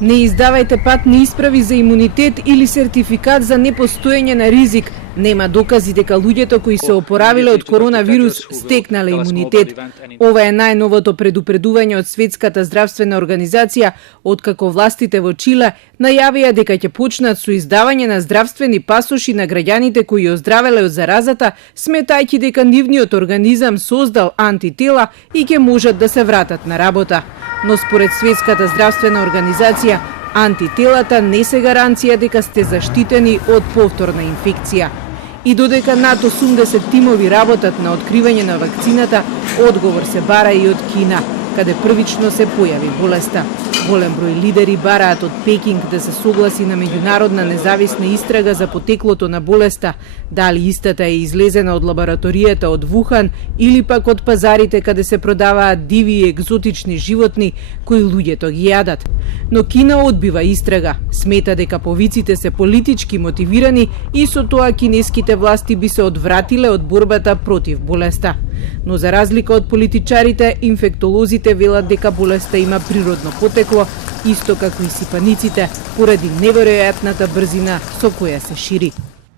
Не издавајте патни исправи за имунитет или сертификат за непостоење на ризик. Нема докази дека луѓето кои се опоравиле од коронавирус стекнале имунитет. Ова е најновото предупредување од Светската здравствена организација, откако властите во Чиле најавија дека ќе почнат со издавање на здравствени пасоши на граѓаните кои оздравеле од заразата, сметајќи дека нивниот организам создал антитела и ќе можат да се вратат на работа. Но според Светската здравствена организација, антителата не се гаранција дека сте заштитени од повторна инфекција. И додека над 80 тимови работат на откривање на вакцината, одговор се бара и од Кина, каде првично се појави болеста. Голем број лидери бараат од Пекинг да се согласи на меѓународна независна истрага за потеклото на болеста, дали истата е излезена од лабораторијата од Вухан или пак од пазарите каде се продаваат диви и екзотични животни кои луѓето ги јадат. Но Кина одбива истрага, смета дека повиците се политички мотивирани и со тоа кинеските власти би се одвратиле од борбата против болеста. Но за разлика од политичарите, инфектолозите велат дека болеста има природно потекло, исто како и сипаниците, поради неверојатната брзина со која се шири.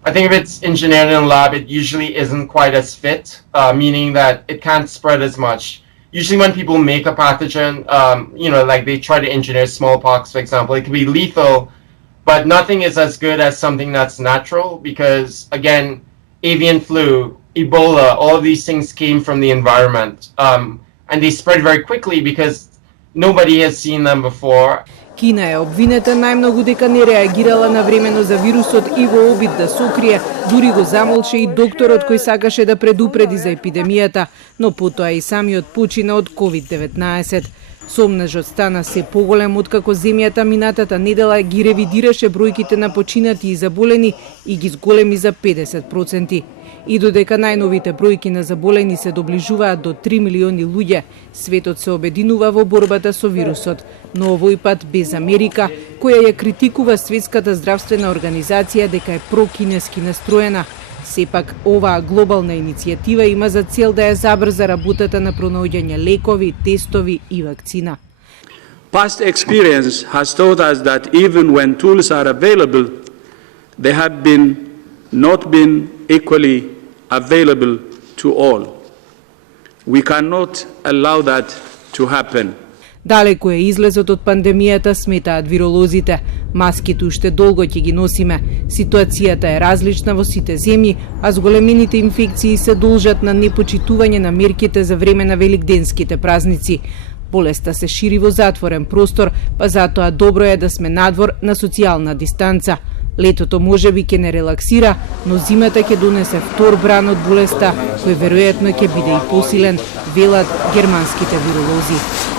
I think if it's engineered in a lab, it usually isn't quite as fit, meaning that it can't spread as much. Usually when people make a pathogen, like they try to engineer smallpox, for example, it can be lethal, but nothing is as good as something that's natural because, again, avian flu, Ebola, all of these things came from the environment. And they spread very quickly because nobody has seen them before. Кина е обвинета најмногу дека не реагирала навремено за вирусот и во обид да сокрие, дури го замолче и докторот кој сакаше да предупреди за епидемијата, но потоа и самиот почина од COVID-19. Сомнежот стана се поголем откако земјата минатата недела ги ревидираше бројките на починати и заболени и ги зголеми за 50%. И додека најновите бројки на заболени се доближуваат до 3 милиони луѓе, светот се обединува во борбата со вирусот, но овој пат без Америка, која ја критикува Светската здравствена организација дека е прокинески настроена. Сепак, оваа глобална иницијатива има за цел да ја забрза работата на пронаоѓање лекови, тестови и вакцина. Past experience has taught us that even when tools are available, they have not been equally available to all. We cannot allow that to happen. Далеко е излезот од пандемијата, сметаат виролозите. Маските уште долго ќе ги носиме. Ситуацијата е различна во сите земји, а зголемените инфекции се должат на непочитување на мерките за време на великденските празници. Болеста се шири во затворен простор, па затоа добро е да сме надвор на социјална дистанца. Летото можеби ќе не релаксира, но зимата ќе донесе втор бран од болеста, кој веројатно ќе биде и посилен, велат германските виролози.